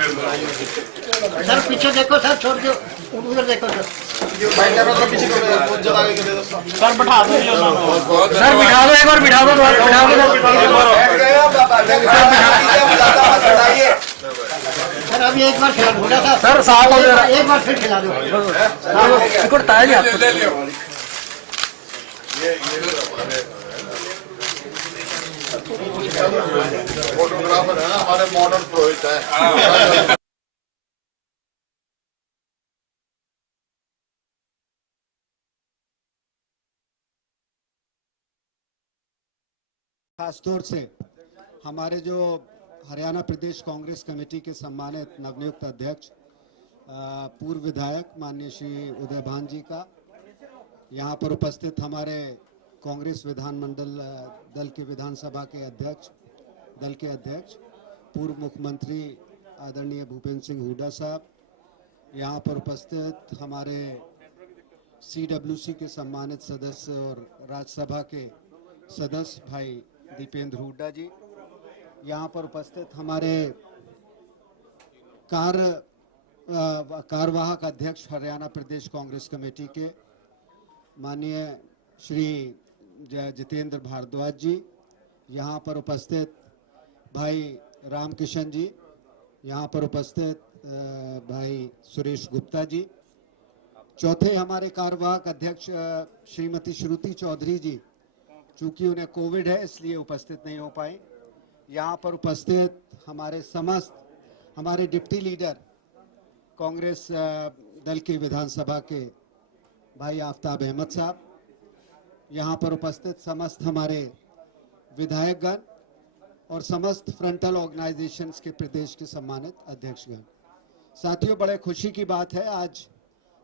Sir पीछे देखो sir, छोड़ दो उधर देखो सर। सर बैठा दो, सर बिठा दो, एक बार बिठा दो, बिठा दो सर। अभी एक बार खिला दो सर, साफ हो गया, एक बार फिर खिला दो। फोटोग्राफर है ना हमारे, मॉडर्न पुरोहित है। खासतौर से हमारे जो हरियाणा प्रदेश कांग्रेस कमेटी के सम्मानित नवनियुक्त अध्यक्ष पूर्व विधायक माननीय श्री उदय भान जी का, यहाँ पर उपस्थित हमारे कांग्रेस विधानमंडल दल के विधानसभा के अध्यक्ष पूर्व मुख्यमंत्री आदरणीय भूपेंद्र सिंह हुड्डा साहब, यहाँ पर उपस्थित हमारे CWC के सम्मानित सदस्य और राज्यसभा के सदस्य भाई दीपेंद्र हुड्डा जी, यहाँ पर उपस्थित हमारे कार्यवाहक अध्यक्ष हरियाणा प्रदेश कांग्रेस कमेटी के माननीय श्री जितेंद्र भारद्वाज जी, यहाँ पर उपस्थित भाई रामकिशन जी, यहाँ पर उपस्थित भाई सुरेश गुप्ता जी, चौथे हमारे कार्यवाहक अध्यक्ष श्रीमती श्रुति चौधरी जी, चूंकि उन्हें कोविड है इसलिए उपस्थित नहीं हो पाए। यहाँ पर उपस्थित हमारे डिप्टी लीडर कांग्रेस दल के विधानसभा के भाई आफ्ताब अहमद साहब, यहाँ पर उपस्थित समस्त हमारे विधायकगण और समस्त फ्रंटल ऑर्गेनाइजेशंस के प्रदेश के सम्मानित अध्यक्षगण। साथियों, बड़े खुशी की बात है, आज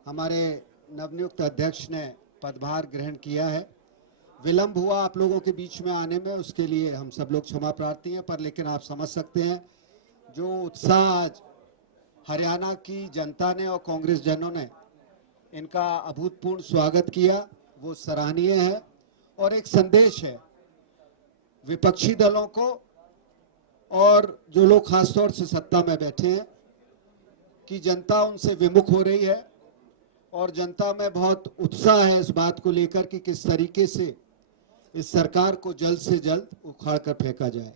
हमारे नवनियुक्त अध्यक्ष ने पदभार ग्रहण किया है। विलंब हुआ आप लोगों के बीच में आने में, उसके लिए हम सब लोग क्षमा प्रार्थी हैं, पर लेकिन आप समझ सकते हैं जो उत्साह आज हरियाणा की जनता ने और कांग्रेस जनों ने इनका अभूतपूर्व स्वागत किया, वो सराहनीय है और एक संदेश है विपक्षी दलों को और जो लोग खासतौर से सत्ता में बैठे हैं कि जनता उनसे विमुख हो रही है और जनता में बहुत उत्साह है इस बात को लेकर कि किस तरीके से इस सरकार को जल्द से जल्द उखाड़ कर फेंका जाए।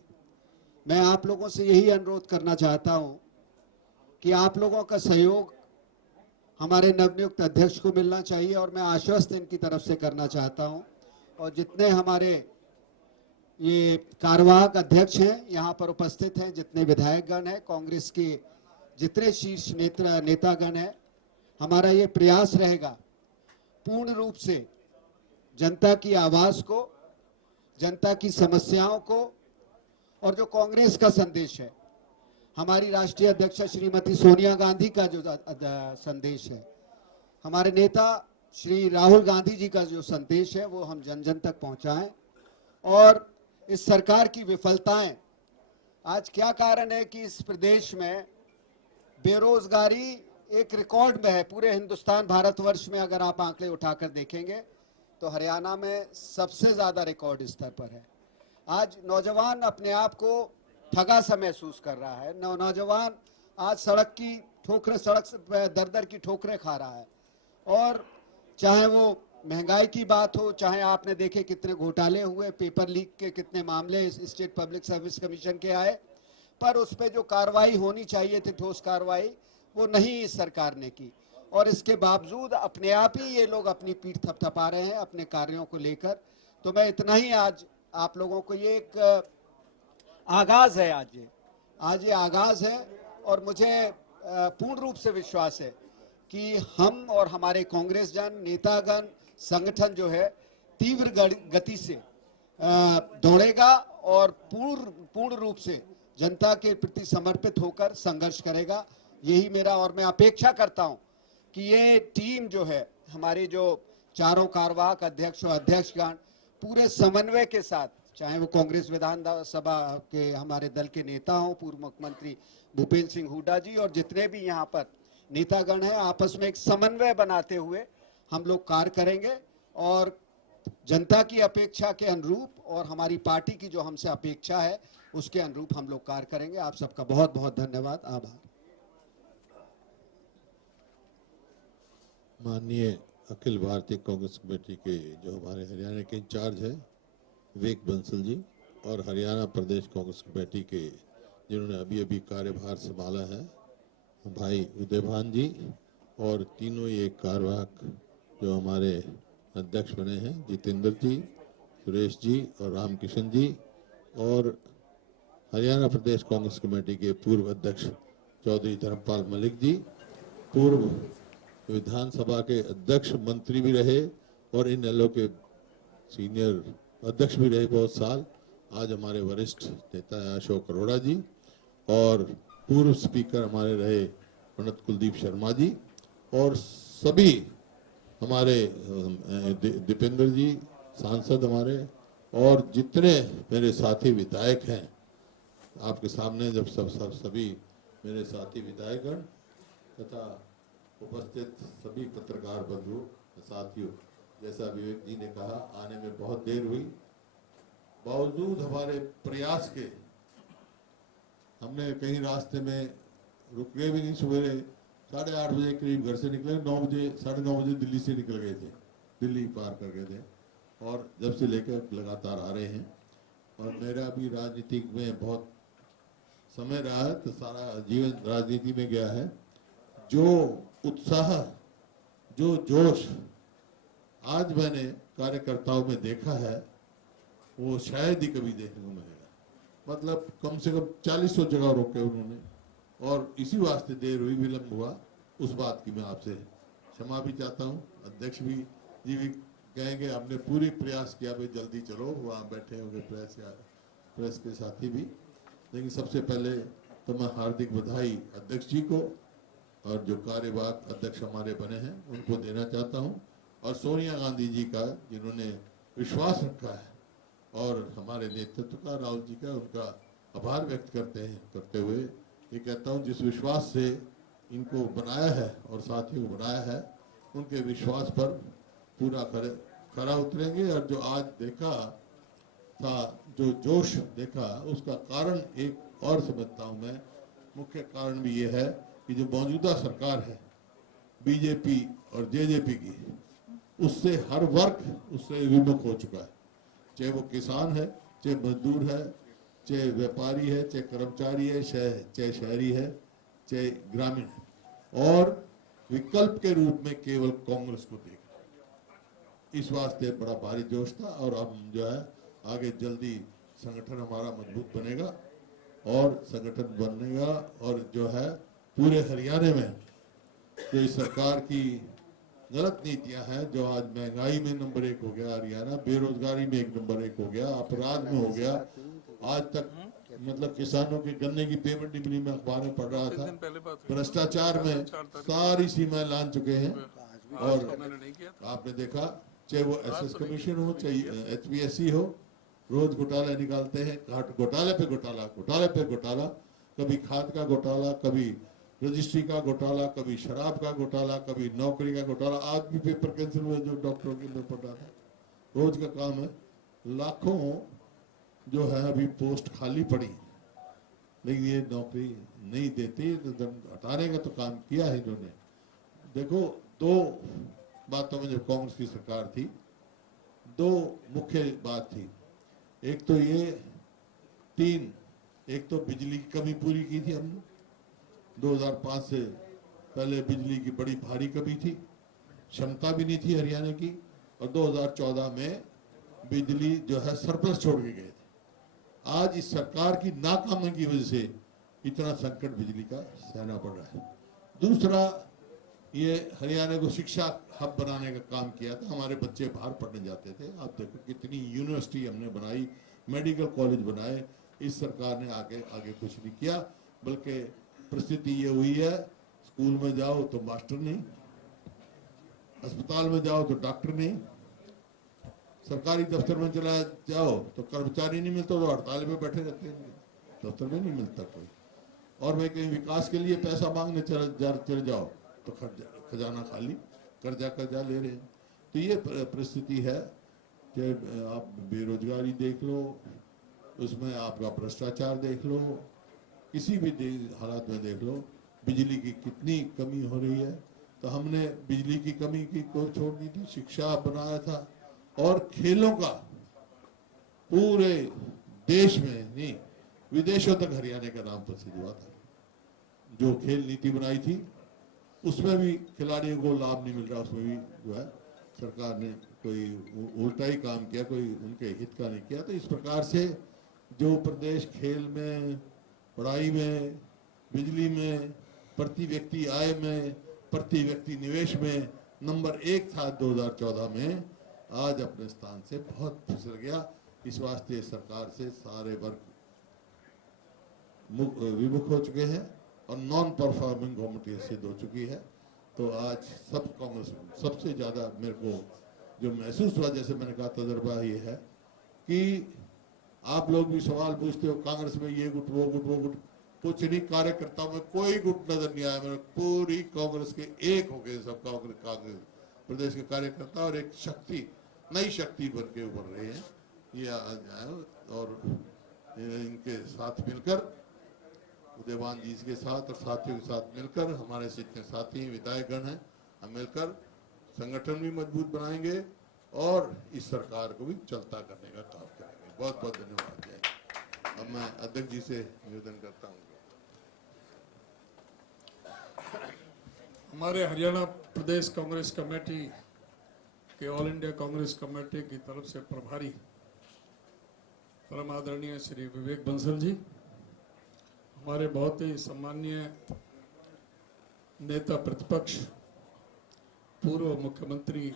मैं आप लोगों से यही अनुरोध करना चाहता हूं कि आप लोगों का सहयोग हमारे नवनियुक्त अध्यक्ष को मिलना चाहिए और मैं आश्वस्त इनकी तरफ से करना चाहता हूं। और जितने हमारे ये कार्यवाहक अध्यक्ष हैं यहाँ पर उपस्थित हैं, जितने विधायकगण हैं, कांग्रेस के जितने शीर्ष नेतागण हैं, हमारा ये प्रयास रहेगा पूर्ण रूप से जनता की आवाज को, जनता की समस्याओं को और जो कांग्रेस का संदेश है, हमारी राष्ट्रीय अध्यक्षा श्रीमती सोनिया गांधी का जो संदेश है, हमारे नेता श्री राहुल गांधी जी का जो संदेश है, वो हम जन जन तक पहुंचाएं। और इस सरकार की विफलताएं, आज क्या कारण है कि इस प्रदेश में बेरोजगारी एक रिकॉर्ड में है। पूरे हिंदुस्तान भारतवर्ष में अगर आप आंकड़े उठाकर देखेंगे तो हरियाणा में सबसे ज्यादा रिकॉर्ड स्तर पर है। आज नौजवान अपने आप को ठगा सा महसूस कर रहा है। नौजवान आज सड़क से दर की ठोकरें खा रहा है। और चाहे वो महंगाई की बात हो, चाहे आपने देखे कितने घोटाले हुए, पेपर लीक के कितने मामले स्टेट पब्लिक सर्विस कमीशन के आए, पर उस पर जो कार्रवाई होनी चाहिए थी, ठोस कार्रवाई, वो नहीं इस सरकार ने की। और इसके बावजूद अपने आप ही ये लोग अपनी पीठ थपथपा रहे हैं अपने कार्यों को लेकर। तो मैं इतना ही आज आप लोगों को, ये एक आगाज है, आज ये आगाज है और मुझे पूर्ण रूप से विश्वास है कि हम और हमारे कांग्रेस नेतागण, संगठन जो है तीव्र गति से दौड़ेगा और पूर्ण रूप से जनता के प्रति समर्पित होकर संघर्ष करेगा। यही मेरा, और मैं अपेक्षा करता हूं कि ये टीम जो है, हमारे जो चारों कार्यवाहक अध्यक्ष और अध्यक्षगण पूरे समन्वय के साथ, चाहे वो कांग्रेस विधानसभा के हमारे दल के नेता हों, पूर्व मुख्यमंत्री भूपेंद्र सिंह हुड्डा जी और जितने भी यहाँ पर नेतागण हैं, आपस में एक समन्वय बनाते हुए हम लोग कार्य करेंगे और जनता की अपेक्षा के अनुरूप और हमारी पार्टी की जो हमसे अपेक्षा है उसके अनुरूप हम लोग कार्य करेंगे। आप सबका बहुत बहुत धन्यवाद, आभार। माननीय अखिल भारतीय कांग्रेस कमेटी के जो हमारे हरियाणा के इंचार्ज हैं विवेक बंसल जी, और हरियाणा प्रदेश कांग्रेस कमेटी के जिन्होंने अभी अभी कार्यभार संभाला है भाई उदयभान जी, और तीनों ये कार्यवाहक जो हमारे अध्यक्ष बने हैं जितेंद्र जी, सुरेश जी और रामकिशन जी, और हरियाणा प्रदेश कांग्रेस कमेटी के पूर्व अध्यक्ष चौधरी धर्मपाल मलिक जी, पूर्व विधानसभा के अध्यक्ष मंत्री भी रहे और इन एलओ के सीनियर अध्यक्ष भी रहे बहुत साल, आज हमारे वरिष्ठ नेता है अशोक अरोड़ा जी, और पूर्व स्पीकर हमारे रहे पंडित कुलदीप शर्मा जी, और सभी हमारे दीपेंद्र जी सांसद हमारे, और जितने मेरे साथी विधायक हैं आपके सामने, जब सभी मेरे साथी विधायकगण तथा उपस्थित सभी पत्रकार बंधु साथियों, जैसा विवेक जी ने कहा आने में बहुत देर हुई, बावजूद हमारे प्रयास के हमने कहीं रास्ते में रुके भी नहीं। सवेरे 8:30 बजे करीब घर से निकले, 9 बजे 9:30 बजे दिल्ली से निकल गए थे, दिल्ली पार कर गए थे, और जब से लेकर लगातार आ रहे हैं। और मेरा भी राजनीति में बहुत समय रहा है, तो सारा जीवन राजनीति में गया है। जो उत्साह, जो जोश आज मैंने कार्यकर्ताओं में देखा है वो शायद ही कभी देखने को मिलेगा। मतलब कम से कम 40 जगह रोके उन्होंने, और इसी वास्ते देर हुई, विलंब हुआ, उस बात की मैं आपसे क्षमा भी चाहता हूँ। अध्यक्ष भी जी भी कहेंगे आपने पूरी प्रयास किया भाई जल्दी चलो, वहाँ बैठे होंगे प्रेस के साथी भी। लेकिन सबसे पहले तो मैं हार्दिक बधाई अध्यक्ष जी को और जो कार्यवाहक अध्यक्ष हमारे बने हैं उनको देना चाहता हूं, और सोनिया गांधी जी का जिन्होंने विश्वास रखा है, और हमारे नेतृत्व का, राहुल जी का, उनका आभार व्यक्त करते हुए ये कहता हूं जिस विश्वास से इनको बनाया है और साथियों को बनाया है उनके विश्वास पर पूरा खरा उतरेंगे। और जो आज देखा था, जो जोश देखा, उसका कारण एक और समझता हूं मैं, मुख्य कारण भी ये है कि जो मौजूदा सरकार है बीजेपी और जेजेपी की, उससे हर वर्ग उससे विमुख हो चुका है, चाहे वो किसान है, चाहे मजदूर है, चाहे व्यापारी है, चाहे कर्मचारी है, चाहे शहरी है, चाहे ग्रामीण है, और विकल्प के रूप में केवल कांग्रेस को देखा। इस वास्ते बड़ा भारी जोश था, और अब जो है आगे जल्दी संगठन हमारा मजबूत बनेगा, और संगठन बनेगा, और जो है पूरे हरियाणा में जो इस सरकार की गलत नीतियां हैं, जो आज महंगाई में नंबर 1 हो गया हरियाणा, बेरोजगारी में 1 नंबर 1 हो गया, अपराध में हो गया, आज तक मतलब किसानों के गन्ने की पेमेंट नहीं मिली, मैं अखबार में पढ़ रहा था, भ्रष्टाचार में सारी सीमाएं लान चुके हैं। और आपने देखा चाहे वो एसएस कमीशन हो, चाहे एचपीएससी हो, रोज घोटाले निकालते हैं, घोटाले पे घोटाला, घोटाले पे घोटाला, कभी खाद का घोटाला, कभी रजिस्ट्री का घोटाला, कभी शराब का घोटाला, कभी नौकरी का घोटाला। आज भी पेपर कैंसिल हुए जो डॉक्टरों के में पढ़ रहा था, रोज का काम है। लाखों जो है अभी पोस्ट खाली पड़ी, लेकिन ये नौकरी नहीं देती, तो हटाने का तो काम किया है इन्होंने। देखो, 2 बातों में जब कांग्रेस की सरकार थी, 2 मुख्य बात थी, एक तो ये 3, एक तो बिजली की कमी पूरी की थी हमने, 2005 से पहले बिजली की बड़ी भारी कमी थी, क्षमता भी नहीं थी हरियाणा की, और 2014 में बिजली जो है सरप्लस छोड़ के गए थे। आज इस सरकार की नाकामी की वजह से इतना संकट बिजली का सहना पड़ रहा है। दूसरा, ये हरियाणा को शिक्षा हब बनाने का काम किया था, हमारे बच्चे बाहर पढ़ने जाते थे, आप देखो कितनी यूनिवर्सिटी हमने बनाई, मेडिकल कॉलेज बनाए। इस सरकार ने आगे कुछ नहीं किया, बल्कि परिस्थिति ये हुई है, स्कूल में जाओ तो मास्टर नहीं, अस्पताल में जाओ तो डॉक्टर नहीं, सरकारी दफ्तर में चला जाओ तो कर्मचारी नहीं मिलता, तो हड़ताल में बैठे रहते हैं, दफ्तर में नहीं मिलता कोई। और भाई कहीं विकास के लिए पैसा मांगने चले जाओ तो खजाना खाली, कर्जा ले रहे हैं। तो ये परिस्थिति है कि आप बेरोजगारी देख लो, उसमें आपका भ्रष्टाचार देख लो, किसी भी हालात में देख लो, बिजली की कितनी कमी हो रही है। तो हमने बिजली की कमी की को छोड़ दी थी, शिक्षा बनाया था, और खेलों का पूरे देश में नहीं विदेशों तक हरियाणा का नाम प्रसिद्ध हुआ था। जो खेल नीति बनाई थी उसमें भी खिलाड़ियों को लाभ नहीं मिल रहा, उसमें भी जो है सरकार ने कोई उल्टा ही काम किया, कोई उनके हित का नहीं किया। तो इस प्रकार से जो प्रदेश खेल में, पढ़ाई में, बिजली में, प्रति व्यक्ति आय में, प्रति व्यक्ति निवेश में नंबर 1 था 2014 में, आज अपने स्थान से बहुत फिसल गया। इस वास्ते सरकार से सारे वर्ग विमुख हो चुके हैं और नॉन परफॉर्मिंग गवर्नमेंट सिद्ध हो चुकी है। तो आज सब कांग्रेस सबसे ज्यादा मेरे को जो महसूस हुआ, जैसे मैंने कहा, तजर्बा ये है कि आप लोग भी सवाल पूछते हो कांग्रेस में ये गुट वो गुट वो गुट, कुछ नहीं, कार्यकर्ताओं में कोई गुट नजर नहीं आया। मेरे पूरी कांग्रेस के एक हो गए सब कांग्रेस प्रदेश के कार्यकर्ता, और एक शक्ति, नई शक्ति बन के उभर रहे हैं। ये आज और इनके साथ मिलकर, उदयवान जी के साथ और साथियों के साथ मिलकर, हमारे जितने साथी विधायकगण हैं, हम मिलकर संगठन भी मजबूत बनाएंगे और इस सरकार को भी चलता करने का काम करेंगे। बहुत बहुत धन्यवाद। जय। अब मैं अध्यक्ष जी से निवेदन करता हूँ। हमारे हरियाणा प्रदेश कांग्रेस कमेटी के ऑल इंडिया कांग्रेस कमेटी की तरफ से प्रभारी परम आदरणीय श्री विवेक बंसल जी, हमारे बहुत ही सम्माननीय नेता प्रतिपक्ष पूर्व मुख्यमंत्री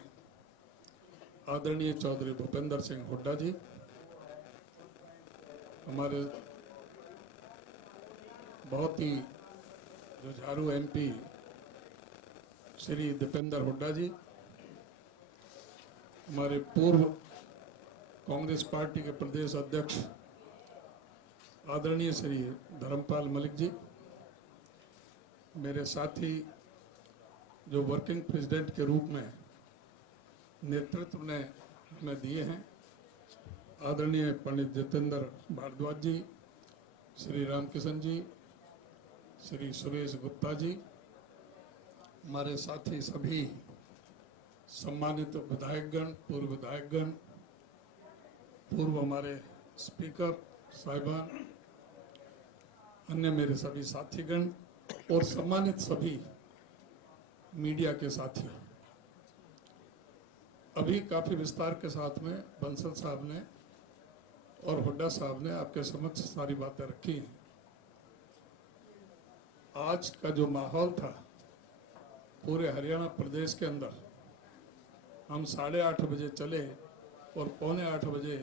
आदरणीय चौधरी भूपेंद्र सिंह हुड्डा जी, हमारे बहुत ही जुझारू एमपी श्री दीपेंद्र हुड्डा जी, हमारे पूर्व कांग्रेस पार्टी के प्रदेश अध्यक्ष आदरणीय श्री धर्मपाल मलिक जी, मेरे साथी जो वर्किंग प्रेसिडेंट के रूप में नेतृत्व ने हमें दिए हैं, आदरणीय पंडित जितेंद्र भारद्वाज जी, श्री रामकिशन जी, श्री सुरेश गुप्ता जी, हमारे साथी सभी सम्मानित विधायकगण, पूर्व विधायकगण, पूर्व हमारे स्पीकर साहिबान, अन्य मेरे सभी साथीगण और सम्मानित सभी मीडिया के साथी, अभी काफी विस्तार के साथ में बंसल साहब ने और हुड्डा साहब ने आपके समक्ष सारी बातें रखी हैं। आज का जो माहौल था पूरे हरियाणा प्रदेश के अंदर, हम 8:30 बजे चले और 7:45 बजे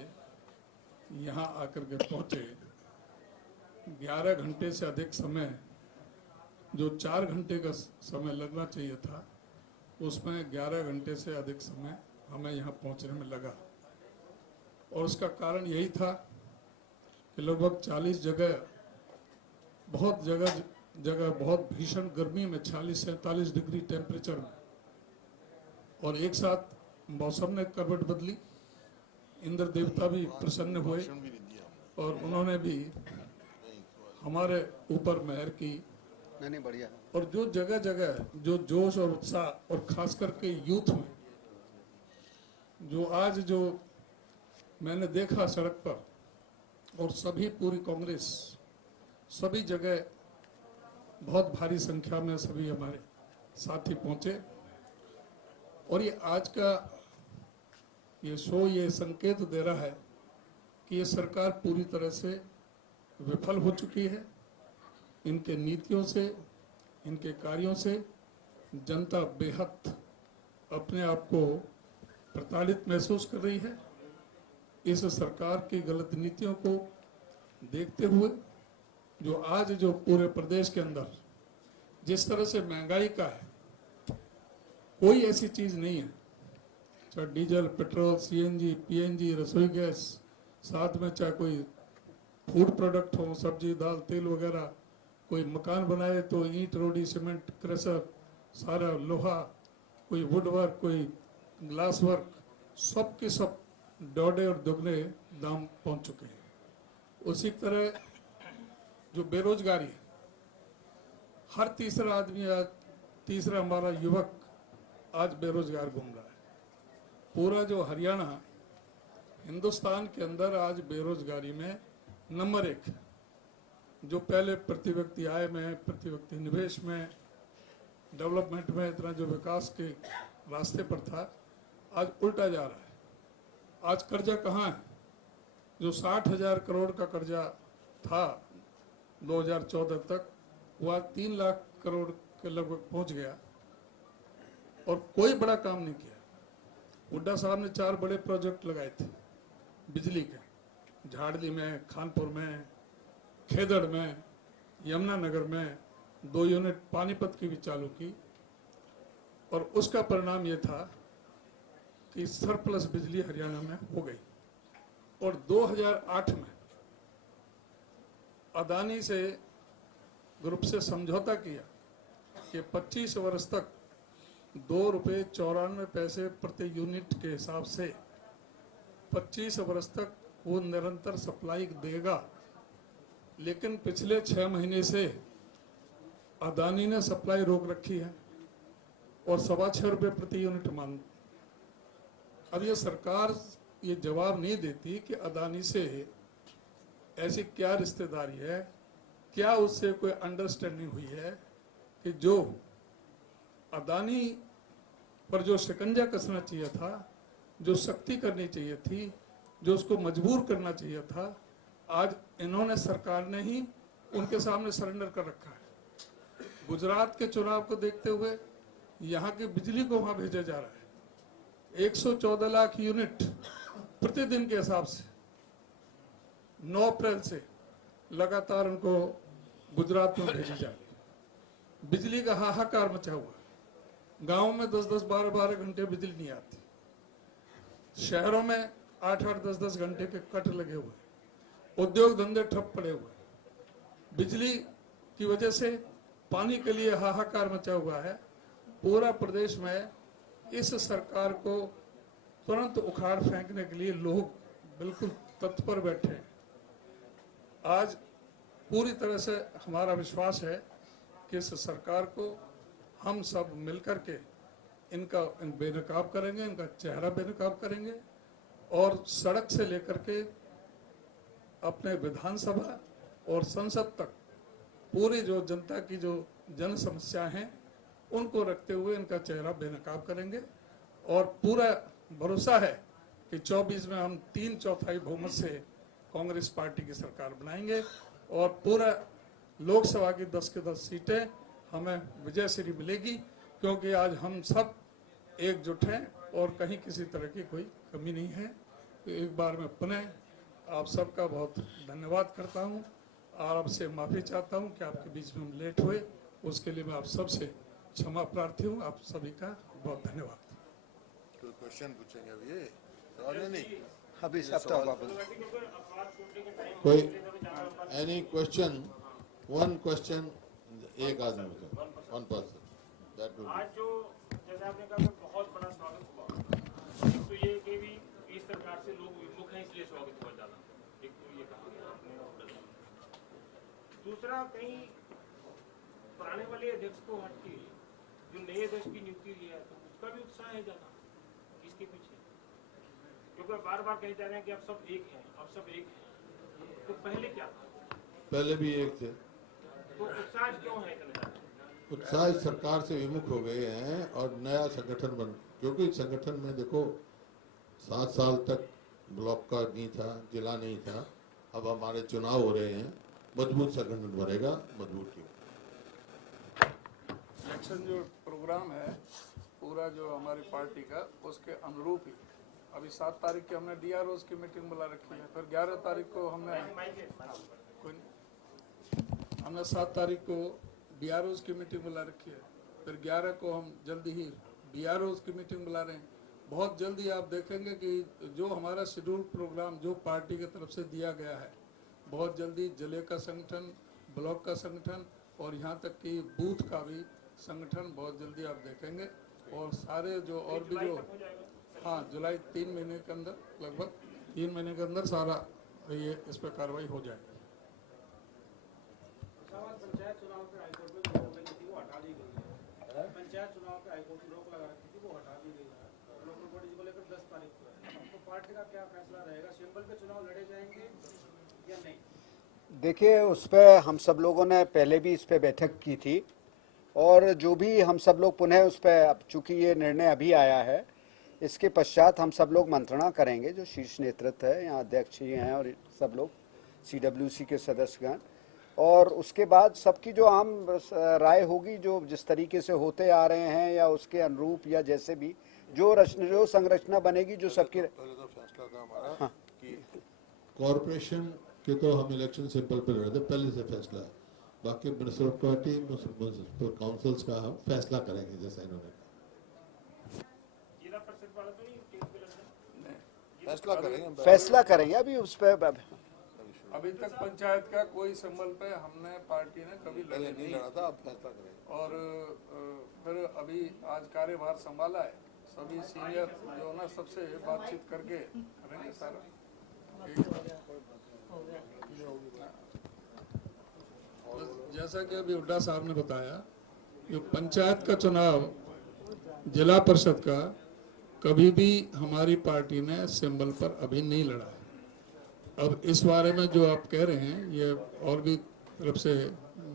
यहाँ आकर के पहुंचे। 11 घंटे से अधिक समय, जो 4 घंटे का समय लगना चाहिए था, उसमें 11 घंटे से अधिक समय हमें यहाँ पहुंचने में लगा। और उसका कारण यही था कि लगभग 40 जगह बहुत भीषण गर्मी में 46-47 डिग्री टेम्परेचर में, और एक साथ मौसम ने करवट बदली, इंद्र देवता भी प्रसन्न हुए और उन्होंने भी हमारे ऊपर मेहर की। नहीं बढ़िया। और जो जगह जगह जो जोश और उत्साह, और खास करके यूथ में, जो आज जो मैंने देखा सड़क पर, और सभी पूरी कांग्रेस सभी जगह बहुत भारी संख्या में सभी हमारे साथी पहुंचे। और ये आज का ये शो ये संकेत दे रहा है कि ये सरकार पूरी तरह से विफल हो चुकी है। इनके नीतियों से, इनके कार्यों से जनता बेहद अपने आप को प्रताड़ित महसूस कर रही है। इस सरकार की गलत नीतियों को देखते हुए जो आज जो पूरे प्रदेश के अंदर जिस तरह से महंगाई का है, कोई ऐसी चीज नहीं है, चाहे डीजल, पेट्रोल, सीएनजी, पीएनजी, रसोई गैस, साथ में चाहे कोई फूड प्रोडक्ट हो, सब्जी, दाल, तेल वगैरह, कोई मकान बनाए तो ईंट, रोडी, सीमेंट, क्रशर, सारा लोहा, कोई वुड वर्क, कोई ग्लास वर्क, सब के सब डौड़े और दुगने दाम पहुंच चुके हैं। उसी तरह जो बेरोजगारी है, हर तीसरा आदमी आज तीसरा हमारा युवक आज बेरोजगार घूम रहा है। पूरा जो हरियाणा हिंदुस्तान के अंदर आज बेरोजगारी में नंबर 1 है। जो पहले प्रति व्यक्ति आय में, प्रति व्यक्ति निवेश में, डेवलपमेंट में, इतना जो विकास के रास्ते पर था, आज उल्टा जा रहा है। आज कर्जा कहाँ है? जो 60,000 करोड़ का कर्जा था 2014 तक, वह 3 लाख करोड़ के लगभग पहुंच गया और कोई बड़ा काम नहीं किया। हुड्डा साहब ने 4 बड़े प्रोजेक्ट लगाए थे बिजली के, झाड़ली में, खानपुर में, खेदड़ में, यमुनानगर में 2 यूनिट पानीपत की भी चालू की, और उसका परिणाम यह था कि सरप्लस बिजली हरियाणा में हो गई। और 2008 में अदानी से ग्रुप से समझौता किया कि 25 वर्ष तक 2 रुपये 94 पैसे प्रति यूनिट के हिसाब से 25 वर्ष तक वो निरंतर सप्लाई देगा। लेकिन पिछले 6 महीने से अदानी ने सप्लाई रोक रखी है और 6.25 रुपये प्रति यूनिट मांग। अब ये सरकार ये जवाब नहीं देती कि अदानी से ऐसी क्या रिश्तेदारी है, क्या उससे कोई अंडरस्टैंडिंग हुई है कि जो अदानी पर जो शिकंजा कसना चाहिए था, जो सख्ती करनी चाहिए थी, जो उसको मजबूर करना चाहिए था, आज इन्होंने, सरकार ने ही उनके सामने सरेंडर कर रखा है। गुजरात के चुनाव को देखते हुए यहाँ की बिजली को वहां भेजा जा रहा है 114 लाख यूनिट प्रतिदिन के हिसाब से 9 अप्रैल से लगातार उनको गुजरात में भेजी जा रही है। बिजली का हाहाकार मचा हुआ है। गांव में 10-10, 12-12 घंटे बिजली नहीं आती। शहरों में 8-8, 10-10 घंटे के कट लगे हुए, उद्योग धंधे ठप पड़े हुए। बिजली की वजह से पानी के लिए हाहाकार मचा हुआ है। पूरा प्रदेश में इस सरकार को तुरंत उखाड़ फेंकने के लिए लोग बिल्कुल तत्पर बैठे हैं। आज पूरी तरह से हमारा विश्वास है कि इस सरकार को हम सब मिलकर के इनका बेनकाब करेंगे, इनका चेहरा बेनकाब करेंगे और सड़क से लेकर के अपने विधानसभा और संसद तक पूरी जो जनता की जो जन समस्या हैं उनको रखते हुए इनका चेहरा बेनकाब करेंगे। और पूरा भरोसा है कि 24 में हम 3/4 बहुमत से कांग्रेस पार्टी की सरकार बनाएंगे और पूरा लोकसभा की 10 के 10 सीटें हमें विजय श्री मिलेगी, क्योंकि आज हम सब एकजुट हैं और कहीं किसी तरह की कोई कमी नहीं है। तो एक बार मैं पुनः आप सबका बहुत धन्यवाद करता हूं और आपसे माफ़ी चाहता हूं कि आपके बीच में हम लेट हुए। उसके लिए मैं आप सबसे क्षमा प्रार्थी हूं। आप सभी का बहुत धन्यवाद। कोई क्वेश्चन पूछेंगे अभी? ये सवाल नहीं, अभी सब तो कोई एनी क्वेश्चन? 1 क्वेश्चन, एक आदमी का, 1 पर्सन। आज जो जैसे आपने कहा बहुत बड़ा स्वागत हुआ, तो ये कि भी इस सरकार से लोग विमुख हैं इसलिए स्वागत हुआ ज़्यादा, एक तो ये कहा गया आपने। दूसरा, कहीं पुराने वाले अध्यक्ष को हट के जो नए अध्यक्ष की नियुक्ति हुई है तो उसका भी उत्साह है ज़्यादा इसके पीछे, क्योंकि बार बार कहे जा रहे हैं कि अब सब एक हैं, अब सब एक हैं। तो पहले क्या था? पहले भी एक थे। तो उत्साह क्यों है? उत्साह सरकार से विमुख हो गए हैं और नया संगठन बन, क्योंकि संगठन में देखो 7 साल तक ब्लॉक का नहीं था, जिला नहीं था, अब हमारे चुनाव हो रहे हैं, मजबूत संगठन बनेगा, मजबूत टीम। इलेक्शन जो प्रोग्राम है पूरा जो हमारी पार्टी का, उसके अनुरूप ही अभी 7 तारीख की हमने DROs की मीटिंग बुला रखी है। फिर 11 तारीख को हमने 7 तारीख को DROs की मीटिंग बुला रखी है। फिर 11 को हम जल्दी ही BROs की मीटिंग बुला रहे हैं। बहुत जल्दी आप देखेंगे कि जो हमारा शेड्यूल प्रोग्राम जो पार्टी की तरफ से दिया गया है, बहुत जल्दी जिले का संगठन, ब्लॉक का संगठन और यहाँ तक कि बूथ का भी संगठन बहुत जल्दी आप देखेंगे। और सारे जो और भी जो, हाँ, जुलाई 3 महीने के अंदर, लगभग 3 महीने के अंदर सारा ये इस पर कार्रवाई हो जाएगी। पंचायत चुनाव पे हाईकोर्ट में जो रोक लगी थी वो हटा दी गई है। है। पंचायत चुनाव पे हाईकोर्ट ने रोक लगा रखी थी, वो हटा दी गई है। लोकल बॉडीज को लेकर 10 तारीख को है। तो पार्टी का क्या फैसला रहेगा, सिंबल पे चुनाव लड़े जाएंगे या नहीं? देखिए, उस पर हम सब लोगों ने पहले भी इस पर बैठक की थी और जो भी हम सब लोग पुनः उस पर, अब चूंकि ये निर्णय अभी आया है, इसके पश्चात हम सब लोग मंत्रणा करेंगे, जो शीर्ष नेतृत्व है, यहाँ अध्यक्ष जी हैं और सब लोग CWC के सदस्यगण, और उसके बाद सबकी जो आम राय होगी, जो जिस तरीके से होते आ रहे हैं या उसके अनुरूप या जैसे भी जो संरचना बनेगी, जो सबकी पहले तो फैसला था हमारा कि कॉरपोरेशन के तो हम इलेक्शन सिंपल पे लड़ रहे थे, पहले से फैसला है। बाकी म्युनिसिपल पार्टी म्युनिसिपल काउंसिल्स का हम फैसला करेंगे, जैसा इन्होंने कहा। जिला परिषद वाला तो नहीं केस पे लड़ना? फैसला करेंगे हम। फैसला करेंगे। अभी उस पर अभी तक पंचायत का कोई सिंबल पे हमने पार्टी ने कभी लड़े पहले नहीं नहीं। लड़ा था, अब फैसला करेंगे। और फिर अभी आज कार्यभार संभाला है, सभी सीनियर जो है ना सबसे बातचीत करके करेंगे सारा। जैसा कि अभी हुड्डा साहब ने बताया, ये पंचायत का चुनाव, जिला परिषद का, कभी भी हमारी पार्टी ने सिंबल पर अभी नहीं लड़ा है। अब इस बारे में जो आप कह रहे हैं, ये और भी तरफ से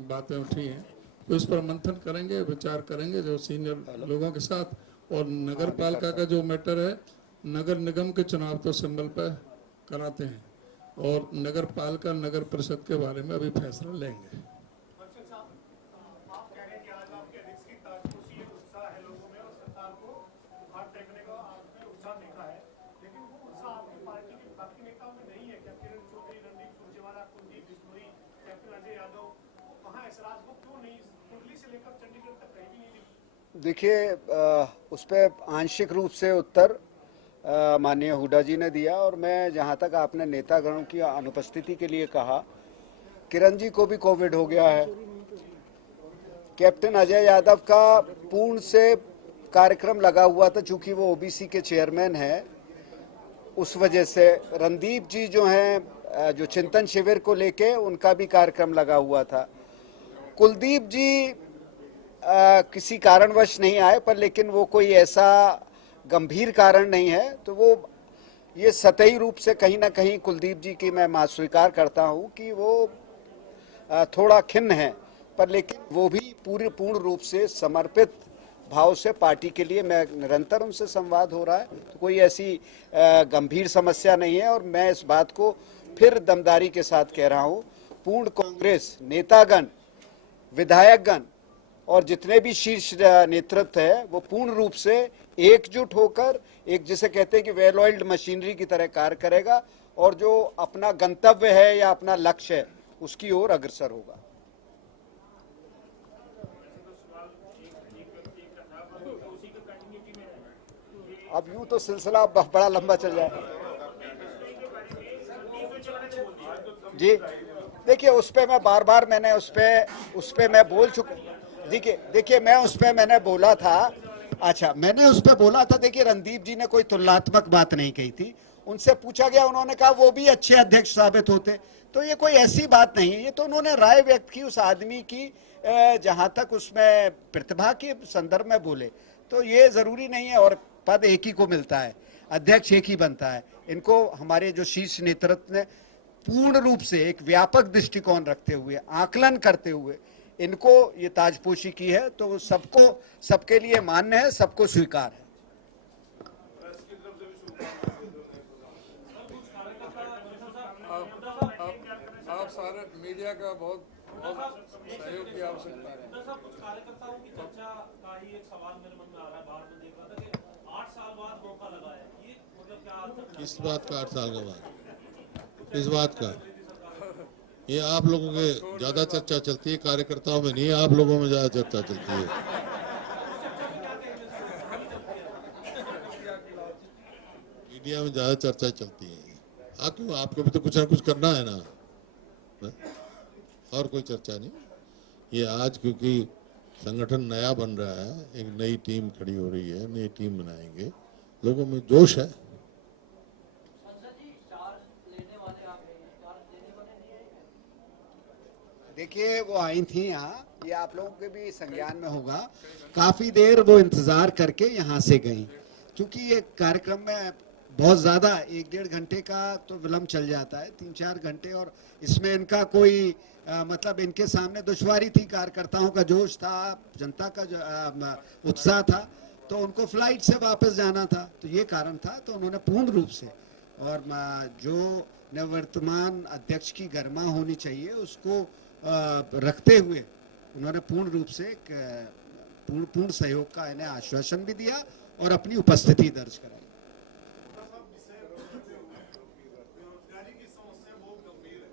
बातें उठी हैं, तो इस पर मंथन करेंगे, विचार करेंगे जो सीनियर लोगों के साथ। और नगर पालिका का जो मैटर है, नगर निगम के चुनाव तो सिंबल पर कराते हैं और नगर पालिका नगर परिषद के बारे में अभी फैसला लेंगे। आप कह रहे हैं कि आज आपके अध्यक्ष की ताजपोशी उत्साह है लोगों में और सरकार को बुखार फेंकने का आपने उत्साह देखा है, लेकिन वो उत्साह आपकी पार्टी के बाकी नेताओं में नहीं है क्या? किरण चौधरी, रणदीप सुरजेवाला, कुलदीप बिश्नोई, कैप्टन अजय यादव, कहाँ ऐसराज वो क्यों नहीं, कुंडली से लेकर चंडीगढ़ तक कहीं भी नहीं दिखी? देखिए, उस पर आंशिक रूप से उत्तर माननीय हुड्डा जी ने दिया, और मैं जहाँ तक आपने नेतागणों की अनुपस्थिति के लिए कहा, किरण जी को भी कोविड हो गया है, कैप्टन अजय यादव का पूर्ण से कार्यक्रम लगा हुआ था, चूंकि वो OBC के चेयरमैन है, उस वजह से रणदीप जी जो हैं, जो चिंतन शिविर को लेके उनका भी कार्यक्रम लगा हुआ था। कुलदीप जी किसी कारणवश नहीं आए, पर लेकिन वो कोई ऐसा गंभीर कारण नहीं है, तो वो ये सतही रूप से कहीं ना कहीं कुलदीप जी की मैं स्वीकार करता हूँ कि वो थोड़ा खिन्न है, पर लेकिन वो भी पूर्ण रूप से समर्पित भाव से पार्टी के लिए, मैं निरंतर उनसे संवाद हो रहा है, तो कोई ऐसी गंभीर समस्या नहीं है। और मैं इस बात को फिर दमदारी के साथ कह रहा हूँ, पूर्ण कांग्रेस नेतागण, विधायकगण और जितने भी शीर्ष नेतृत्व है, वो पूर्ण रूप से एकजुट होकर एक, जिसे कहते हैं कि वेल ऑयल्ड मशीनरी की तरह कार्य करेगा और जो अपना गंतव्य है या अपना लक्ष्य है उसकी ओर अग्रसर होगा। अब यूं तो सिलसिला बड़ा लंबा चल जाए जी। देखिए, उस पे मैं बार मैंने उस पे मैं बोल चुका। देखिए मैं उस पे मैंने बोला था, अच्छा मैंने उस पे बोला था। देखिए, रणदीप जी ने कोई तुलनात्मक बात नहीं कही थी, उनसे पूछा गया, उन्होंने कहा वो भी अच्छे अध्यक्ष साबित होते, तो ये कोई ऐसी बात नहीं है। ये तो उन्होंने राय व्यक्त की उस आदमी की, जहां तक उसमें प्रतिभा के संदर्भ में बोले, तो ये जरूरी नहीं है। और पद एक ही को मिलता है, अध्यक्ष एक ही बनता है। इनको हमारे जो शीर्ष नेतृत्व ने पूर्ण रूप से एक व्यापक दृष्टिकोण रखते हुए, आकलन करते हुए इनको ये ताजपोशी की है, तो सबको, सबके लिए मान्य है, सबको स्वीकार है। आप सारे मीडिया का बहुत सहयोग की आवश्यकता है। कुछ कार्यकर्ताओं की चर्चा का ही एक सवाल मेरे मन में आ रहा है, बाहर में देख रहा था कि 8 साल बाद मौका लगा है, ये मतलब क्या? किस बात का 8 साल का बाद? किस बात का? ये आप लोगों के ज्यादा चर्चा चलती है, कार्यकर्ताओं में नहीं, आप लोगों में ज्यादा चर्चा चलती है। मीडिया में ज्यादा चर्चा चलती है। क्यों? आपको भी तो कुछ ना कुछ करना है ना, और कोई चर्चा नहीं। ये आज क्योंकि संगठन नया बन रहा है, एक नई टीम खड़ी हो रही है, नई टीम बनाएंगे, लोगों में जोश है। देखिए वो आई थी यहाँ, ये आप लोगों के भी संज्ञान में होगा, काफी देर वो इंतजार करके यहाँ से गई, क्योंकि ये कार्यक्रम में बहुत ज्यादा 1-1.5 घंटे का तो विलम्ब चल जाता है, 3-4 घंटे, और इसमें इनका कोई मतलब इनके सामने दुश्वारी थी, कार्यकर्ताओं का जोश था, जनता का उत्साह था, तो उनको फ्लाइट से वापस जाना था, तो ये कारण था। तो उन्होंने पूर्ण रूप से, और जो निवर्तमान अध्यक्ष की गरिमा होनी चाहिए उसको रखते हुए उन्होंने पूर्ण रूप से पूर्ण सहयोग का इन्हें आश्वासन भी दिया और अपनी उपस्थिति दर्ज कराई। बेरोजगारी की समस्या बहुत गंभीर है।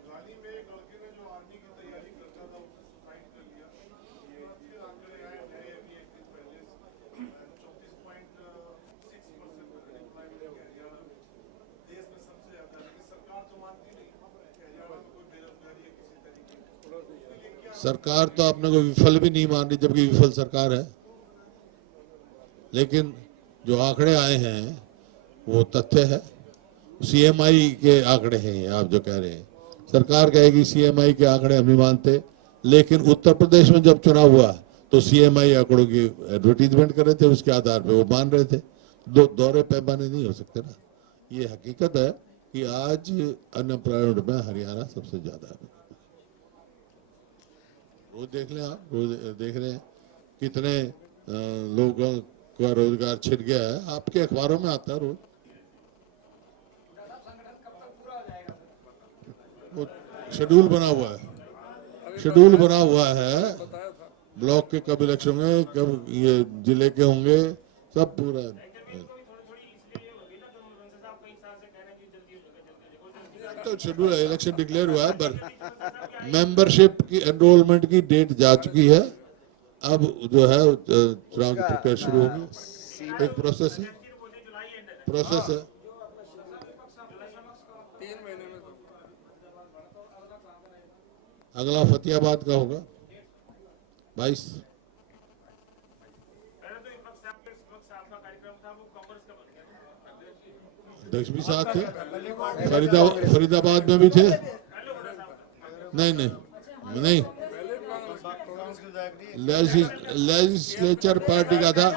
दिवाली में एक लड़के ने जो आर्मी की तैयारी करता था उसने सुसाइड कर लिया। ये आंकड़े आए नए अभी एक दिन पहले 34.6% हरियाणा में देश में सबसे ज्यादा, लेकिन सरकार तो मानती नहीं कि हरियाणा में कोई बेरोजगारी है किसी तरीके की। सरकार तो अपने को विफल भी नहीं मान रही, जबकि विफल सरकार है। लेकिन जो आंकड़े आए हैं वो तथ्य है, सीएमआई के आंकड़े हैं। आप जो कह रहे हैं, सरकार कहेगी सीएमआई के आंकड़े हम नहीं मानते, लेकिन उत्तर प्रदेश में जब चुनाव हुआ तो सीएमआई आंकड़ों की एडवर्टीजमेंट कर रहे थे, उसके आधार पे वो मान रहे थे। दौरे पैमाने नहीं हो सकते ना। ये हकीकत है कि आज अनएम्प्लॉयमेंट में हरियाणा सबसे ज्यादा है। रोज देख लें आप, रोज देख रहे हैं कितने लोगों का रोजगार छिन गया है, आपके अखबारों में आता है रोज। वो शेड्यूल बना हुआ है, शेड्यूल बना हुआ है, ब्लॉक के कब इलेक्शन में, कब ये जिले के होंगे, सब पूरा। तो शेड्यूल इलेक्शन डिक्लेयर हुआ है, पर मेंबरशिप की एनरोलमेंट की डेट जा चुकी है। अब जो है चुनाव की प्रक्रिया शुरू होगी, एक प्रोसेस है, प्रोसेस है। 3 महीने में तो अगला फतेहाबाद का होगा 22। अध्यक्ष भी साथ थे, फरीदाबाद में भी थे। नहीं लेजिस्लेचर पार्टी का था।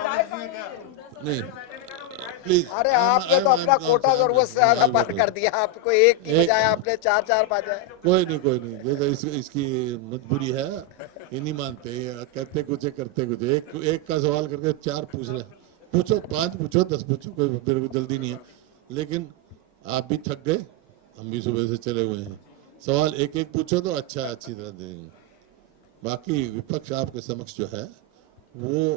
नहीं प्लीज, अरे आपने तो अपना कोटा जरूरत से ज्यादा पार कर दिया, आपको एक की बजाय आपने 4 पाया। कोई नहीं, ये तो इसकी मजबूरी है, ये नहीं मानते, कहते कुछ है करते कुछ। एक का सवाल करके 4 पूछ रहे। पूछो, 5 पूछो, 10 पूछो, कोई मेरे को जल्दी नहीं है। लेकिन आप भी थक गए, हम भी सुबह से चले हुए हैं। सवाल एक पूछो तो अच्छा, अच्छी तरह देंगे। बाकी विपक्ष आपके समक्ष जो है वो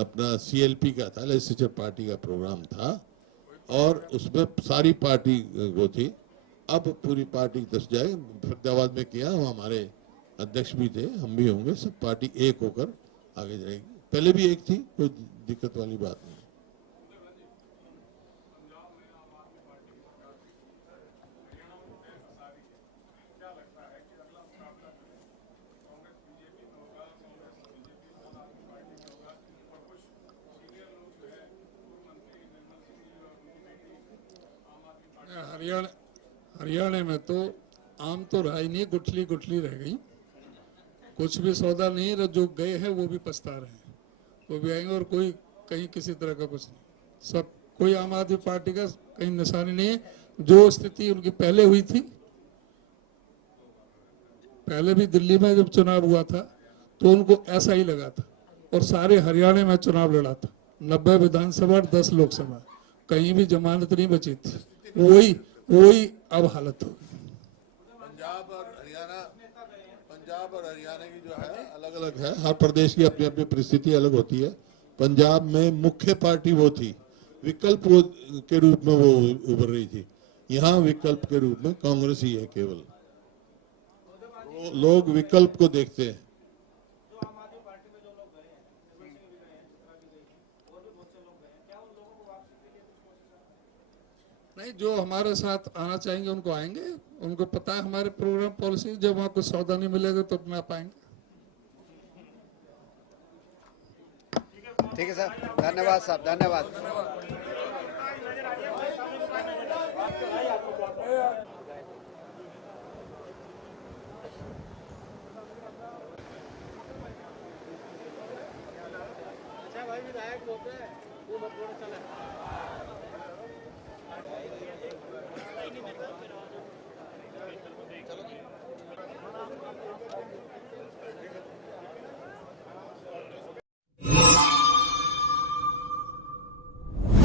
अपना सीएलपी का था, लेजिस्लेचर पार्टी का प्रोग्राम था, और उसमें सारी पार्टी वो थी। अब पूरी पार्टी दस जाए, फरीदाबाद में किया, हमारे अध्यक्ष भी थे, हम भी होंगे, सब पार्टी एक होकर आगे जाएगी। पहले भी एक थी, कोई दिक्कत वाली बात नहीं। हरियाणा में तो आम तो रहा ही नहीं, गुठली गुठली रह गई, कुछ भी सौदा नहीं रहा। जो गए हैं वो भी पछता रहे हैं, वो भी आएंगे, और कोई कहीं किसी तरह का कुछ नहीं। सब कोई आम आदमी पार्टी का कहीं निशानी नहीं है। जो स्थिति उनकी पहले हुई थी, पहले भी दिल्ली में जब चुनाव हुआ था तो उनको ऐसा ही लगा था, और सारे हरियाणा में चुनाव लड़ा था, 90 विधानसभा 10 लोकसभा, कहीं भी जमानत नहीं बची थी। वही अब हालत हो गई। पंजाब और हरियाणा की जो है अलग अलग है, हर प्रदेश की अपनी अपनी परिस्थिति अलग होती है। पंजाब में मुख्य पार्टी वो थी, विकल्प के रूप में वो उभर रही थी। यहाँ विकल्प के रूप में कांग्रेस ही है केवल, लोग विकल्प को देखते हैं। नहीं, जो हमारे साथ आना चाहेंगे उनको आएंगे, उनको पता है हमारे प्रोग्राम पॉलिसी, जब वहां कुछ सौदा नहीं मिलेगा तो अपना पाएंगे। ठीक है सर, धन्यवाद साहब, धन्यवाद। विधायक होते हैं वो मत बोले चले